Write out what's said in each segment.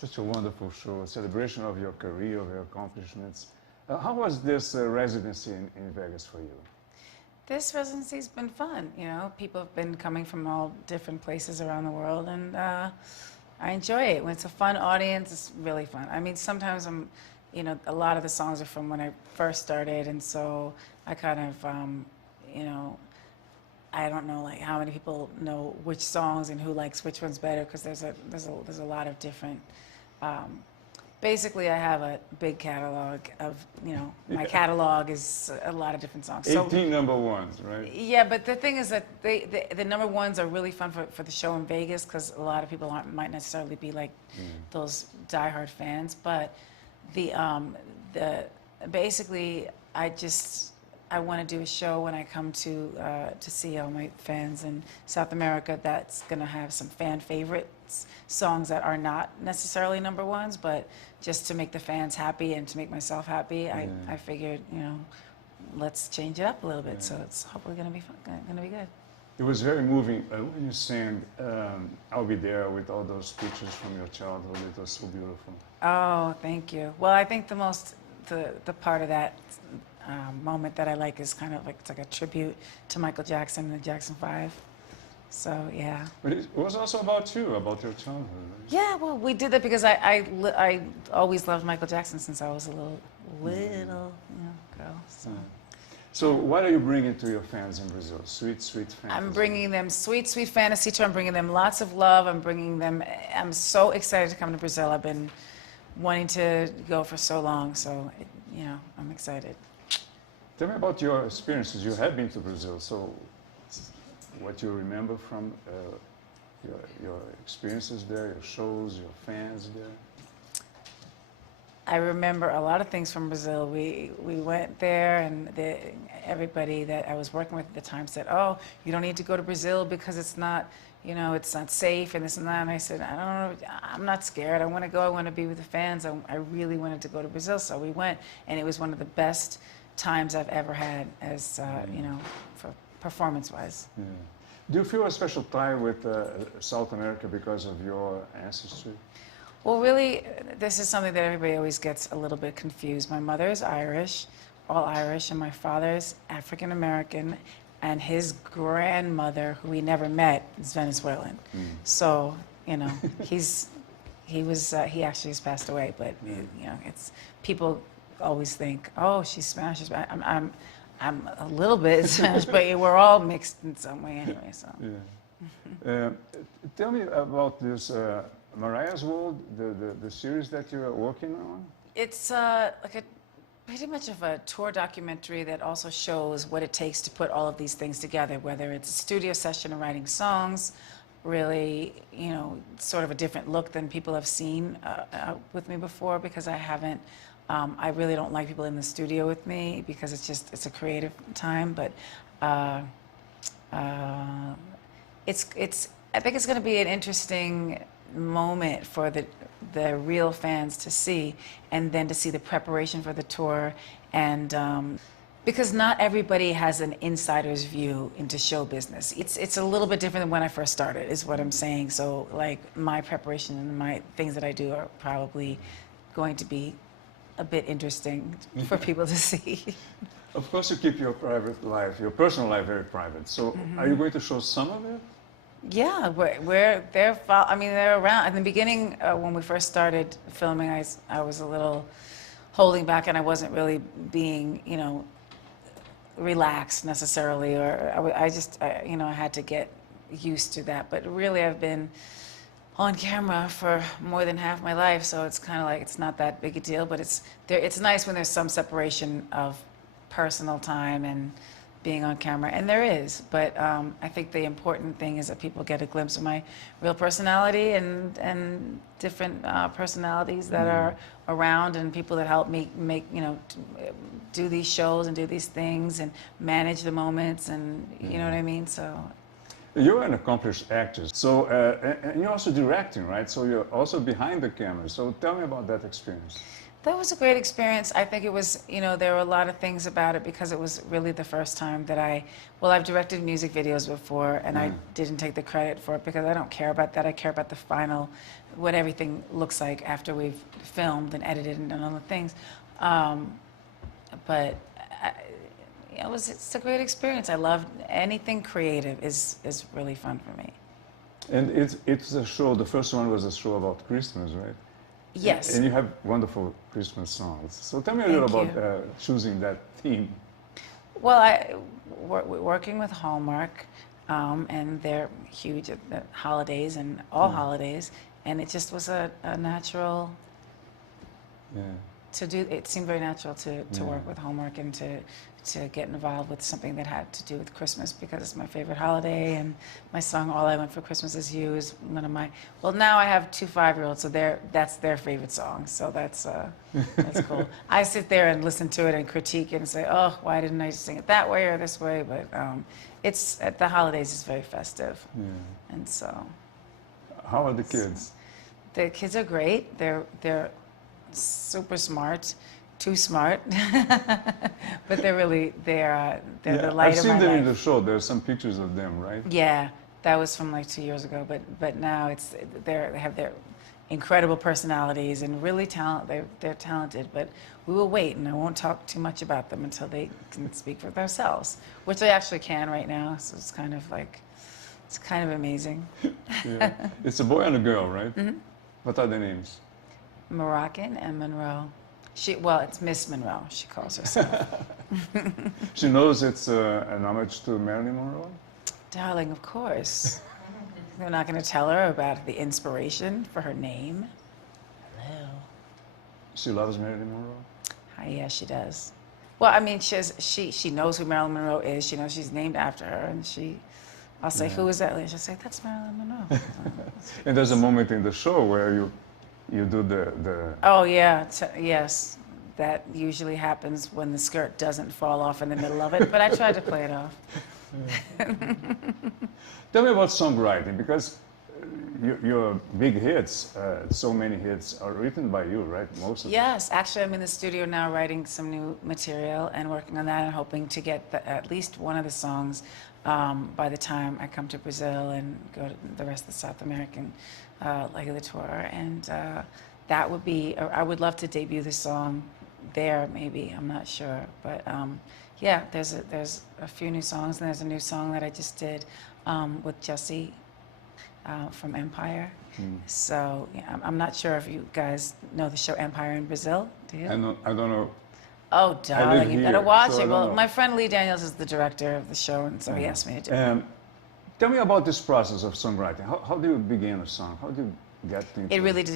Such a wonderful show, a celebration of your career, of your accomplishments. How was this residency in Vegas for you? This residency's been fun. You know, people have been coming from all different places around the world, and I enjoy it. When it's a fun audience, it's really fun. I mean, sometimes you know, a lot of the songs are from when I first started, and so I kind of, you know, I don't know like how many people know which songs and who likes which ones better, because there's a lot of different. Basically, I have a big catalog of, you know, my catalog is a lot of different songs. 18 number ones, right? Yeah, but the thing is that the number ones are really fun for the show in Vegas, because a lot of people might necessarily be like those diehard fans. But basically, I want to do a show when I come to see all my fans in South America that's going to have some fan favorites, songs that are not necessarily number ones, but just to make the fans happy and to make myself happy. I figured, you know, let's change it up a little bit. So it's hopefully going to be fun, going to be good. It was very moving when you sang I'll Be There with all those pictures from your childhood. It was so beautiful. Oh, thank you. Well, I think the part of that moment that I like is kind of like, it's like a tribute to Michael Jackson and the Jackson 5. So, yeah. But it was also about you, about your childhood. Right? Yeah, well, we did that because I always loved Michael Jackson since I was a little you know, girl. So. So what are you bringing to your fans in Brazil? Sweet, sweet fantasy. I'm bringing them sweet, sweet fantasy tour. I'm bringing them lots of love. I'm so excited to come to Brazil. I've been wanting to go for so long, so, you know, I'm excited. Tell me about your experiences. You have been to Brazil, so what you remember from your experiences there, your shows, your fans there? I remember a lot of things from Brazil. We went there, and everybody that I was working with at the time said, "Oh, you don't need to go to Brazil because it's not, you know, it's not safe and this and that." And I said, "I don't know. I'm not scared. I want to go. I want to be with the fans. I really wanted to go to Brazil." So we went, and it was one of the best times I've ever had, as you know, for performance-wise. Yeah. Do you feel a special tie with South America because of your ancestry? Well, really, this is something that everybody always gets a little bit confused. My mother is Irish, all Irish, and my father's African American, and his grandmother, who we never met, is Venezuelan. So, you know, he actually has passed away, but you know, it's people always think, oh, she's Spanish. I'm a little bit Spanish, but we're all mixed in some way anyway. So. Yeah. Tell me about this Mariah's World, the series that you're working on. It's like pretty much of a tour documentary that also shows what it takes to put all of these things together, whether it's a studio session or writing songs, really, you know, sort of a different look than people have seen with me before, because I haven't. I really don't like people in the studio with me because it's a creative time, but I think it's going to be an interesting moment for the real fans to see, and then to see the preparation for the tour, and because not everybody has an insider's view into show business. It's a little bit different than when I first started, is what I'm saying. So like my preparation and my things that I do are probably going to be a bit interesting for people to see. Of course, you keep your private life, your personal life, very private. So, are you going to show some of it? Yeah, they're around. In the beginning, when we first started filming, I was a little holding back, and I wasn't really being, you know, relaxed necessarily, or you know, I had to get used to that. But really, I've been on camera for more than half my life, so it's kind of like it's not that big a deal. But it's nice when there's some separation of personal time and being on camera, and there is. But I think the important thing is that people get a glimpse of my real personality and different personalities that are around, and people that help me make, you know, do these shows and do these things and manage the moments, and you know what I mean. So. You're an accomplished actor, so and you're also directing, right? So you're also behind the camera. So tell me about that experience. That was a great experience. I think it was, there were a lot of things about it because it was really the first time that I've directed music videos before, and I didn't take the credit for it because I don't care about that. I care about the final, what everything looks like after we've filmed and edited and done all the things. But it's a great experience. I love anything creative is really fun for me. And it's a show, the first one was a show about Christmas, right? Yes. And you have wonderful Christmas songs. So tell me a little Thank about choosing that theme. Well, working with Hallmark, and they're huge at the holidays and all holidays, and it just was a natural to do. It seemed very natural to work with Hallmark and to get involved with something that had to do with Christmas because it's my favorite holiday, and my song "All I Want for Christmas Is You" is one of my. Well, now I have 2 5-year-olds, so that's their favorite song. So that's cool. I sit there and listen to it and critique it and say, oh, why didn't I sing it that way or this way? But it's at the holidays. It's very festive, and so. How are the kids? The kids are great. They're super smart. Too smart, but they're the light of my life. I've seen them in the show. There are some pictures of them, right? Yeah, that was from like 2 years ago. But now they have their incredible personalities and really they're talented. But we will wait, and I won't talk too much about them until they can speak for themselves, which they actually can right now. So it's kind of amazing. Yeah. It's a boy and a girl, right? Mm-hmm. What are their names? Moroccan and Monroe. It's Miss Monroe, she calls herself. She knows it's an homage to Marilyn Monroe? Darling, of course. We're not going to tell her about the inspiration for her name. Hello. She loves Marilyn Monroe? Yeah, she does. Well, I mean, she knows who Marilyn Monroe is. She knows she's named after her, and I'll say, who is that lady? She'll say, that's Marilyn Monroe. And there's a moment in the show where you do the... Oh, yeah. Yes. That usually happens when the skirt doesn't fall off in the middle of it, but I tried to play it off. Tell me about songwriting, because your big hits, so many hits, are written by you, right? Most of them. Yes. Actually, I'm in the studio now writing some new material and working on that and hoping to get at least one of the songs by the time I come to Brazil and go to the rest of the South American leg of the tour. And that would be, I would love to debut the song there, maybe, I'm not sure. But yeah, there's a few new songs, and there's a new song that I just did with Jesse from Empire. So yeah, I'm not sure if you guys know the show Empire in Brazil, do you? I don't know. Oh, darling, you gotta watch so it. Well, my friend Lee Daniels is the director of the show, and so he asked me to do it. Tell me about this process of songwriting. How do you begin a song? How do you get into it? Really,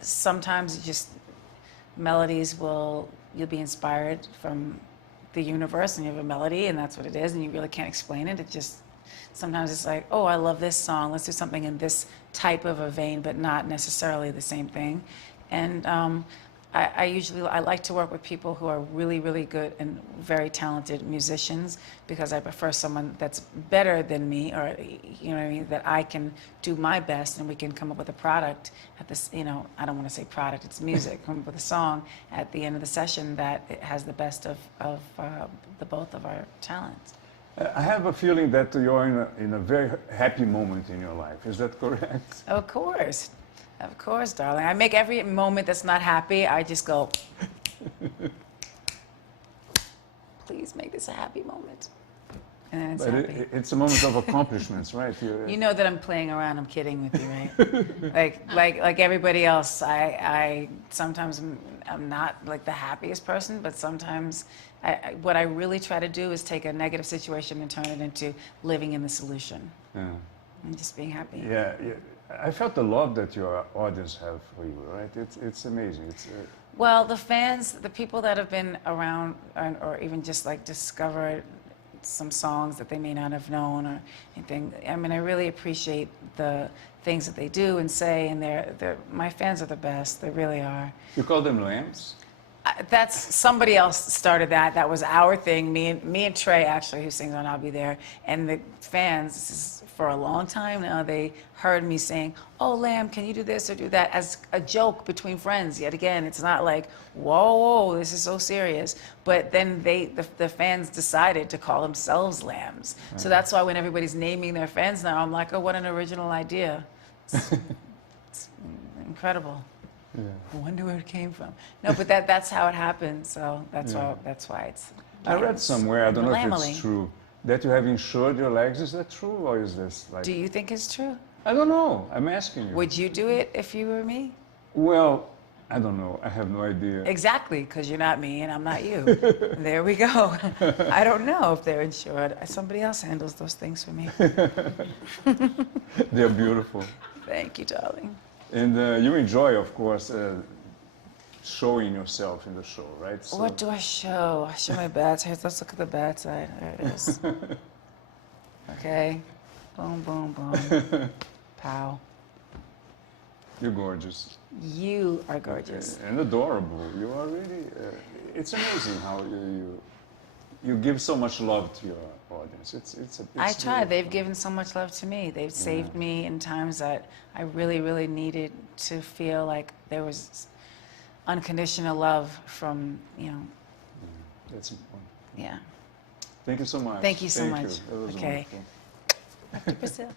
sometimes just melodies you'll be inspired from the universe, and you have a melody, and that's what it is, and you really can't explain it. It just, sometimes it's like, oh, I love this song. Let's do something in this type of a vein, but not necessarily the same thing. And I like to work with people who are really, really good and very talented musicians, because I prefer someone that's better than me, or, you know what I mean, that I can do my best and we can come up with a product at this, I don't want to say product, it's music, come up with a song at the end of the session that it has the best of the both of our talents. I have a feeling that you're in a very happy moment in your life. Is that correct? Of course. Of course, darling. I make every moment that's not happy, I just go, please make this a happy moment. And then it's happy. It's a moment of accomplishments, right? You know that I'm playing around, I'm kidding with you, right? like everybody else, I sometimes I'm not like the happiest person, but sometimes what I really try to do is take a negative situation and turn it into living in the solution. Yeah. And just being happy. Yeah. I felt the love that your audience have for you, right? It's amazing. Well, the fans, the people that have been around, or even just like discovered some songs that they may not have known or anything. I mean, I really appreciate the things that they do and say, and my fans are the best. They really are. You call them lambs? That's somebody else started that. That was our thing. Me and Trey, actually, who sings on "I'll Be There," and the fans. This is for a long time now, they heard me saying, "Oh, Lamb, can you do this or do that?" as a joke between friends. Yet again, it's not like, "Whoa, whoa, this is so serious." But then the fans decided to call themselves Lambs. So that's why when everybody's naming their fans now, I'm like, "Oh, what an original idea! It's incredible." Yeah. I wonder where it came from. No, but that's how it happened. So that's why it's. I read Lambs. somewhere, I don't know if Lamely. it's true, that you have insured your legs. Is that true, or is this like? Do you think it's true? I don't know. I'm asking you. Would you do it if you were me? Well, I don't know. I have no idea. Exactly, because you're not me and I'm not you. There we go. I don't know if they're insured. Somebody else handles those things for me. They're beautiful. Thank you, darling. And you enjoy, of course, showing yourself in the show, right? So, What do I show? I show my bad side. Let's look at the bad side. There it is. Okay. Boom, boom, boom. Pow. you're gorgeous. You are gorgeous. And adorable. You are really. It's amazing how you give so much love to your audience. It's I try. really They've fun. given so much love to me. They've saved me in times that I really, really needed to feel like there was unconditional love from, That's important. yeah. Thank you so much. Thank you so much. It was Okay. wonderful. Back to Brazil.